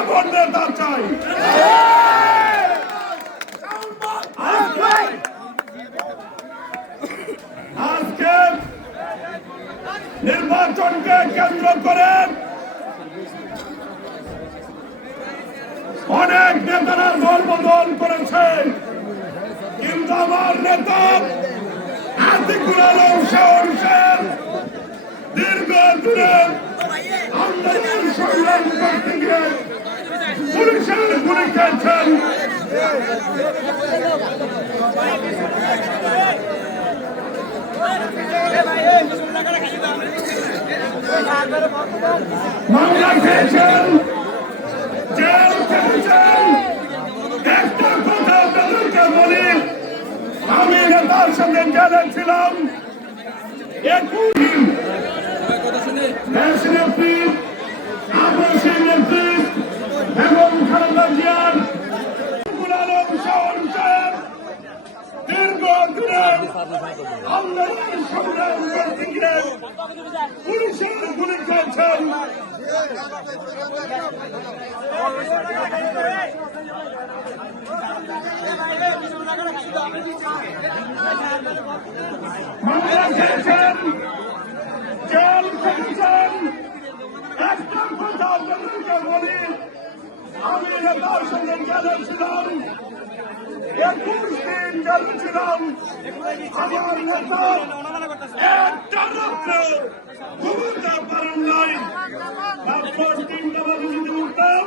কেমন নেতা চাই? আজকে নির্বাচনকে কেন্দ্র করে অনেক নেতারা দল বদল করেছে, কিন্তু আমার নেতা আতিকুল আলম শাহর দীর্ঘ দূরে আন্দোলন সংগ্রাম করতে গিয়ে পুলিশের গুলি খেয়েছেন। মামলা খেয়েছেন, জেল খেয়েছেন। একটা কথা তাদেরকে বলি, আমি নেতার সাথে জেলে ছিলাম 21 দিন। নেত্রী আবাসী নেত্রী এবং খালেদা জিয়ার আলম শাহর দীর্ঘ দূরে আন্দোলন সংগ্রাম করতে গিয়ে পুলিশের গুলি খেয়েছেন। মামলা খেয়েছেন, জেল খেয়েছেন। একটা কথা আপনাদেরকে বলি, আমি নেতার সঙ্গে জেলে ছিলাম 21 দিন জেলে ছিলাম। আমার নেতা একটা রাত্রে ঘুমোতে পারেন নাই। তারপর 3টা বাজে যদি উঠতাম,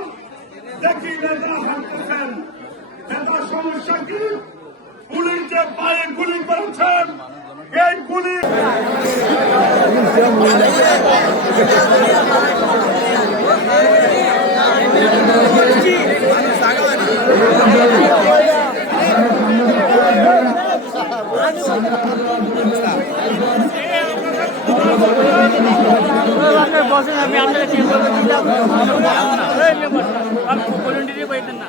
দেখি নেতা হাঁটতেছেন। নেতার সমস্যা কি? পুলিশকে পায়ে গুলি করেছেন। এই গুলি বসেন, আমি আপনাকে চেঞ্জ করবো ভলেন্টিয়ারি পাইতেন না।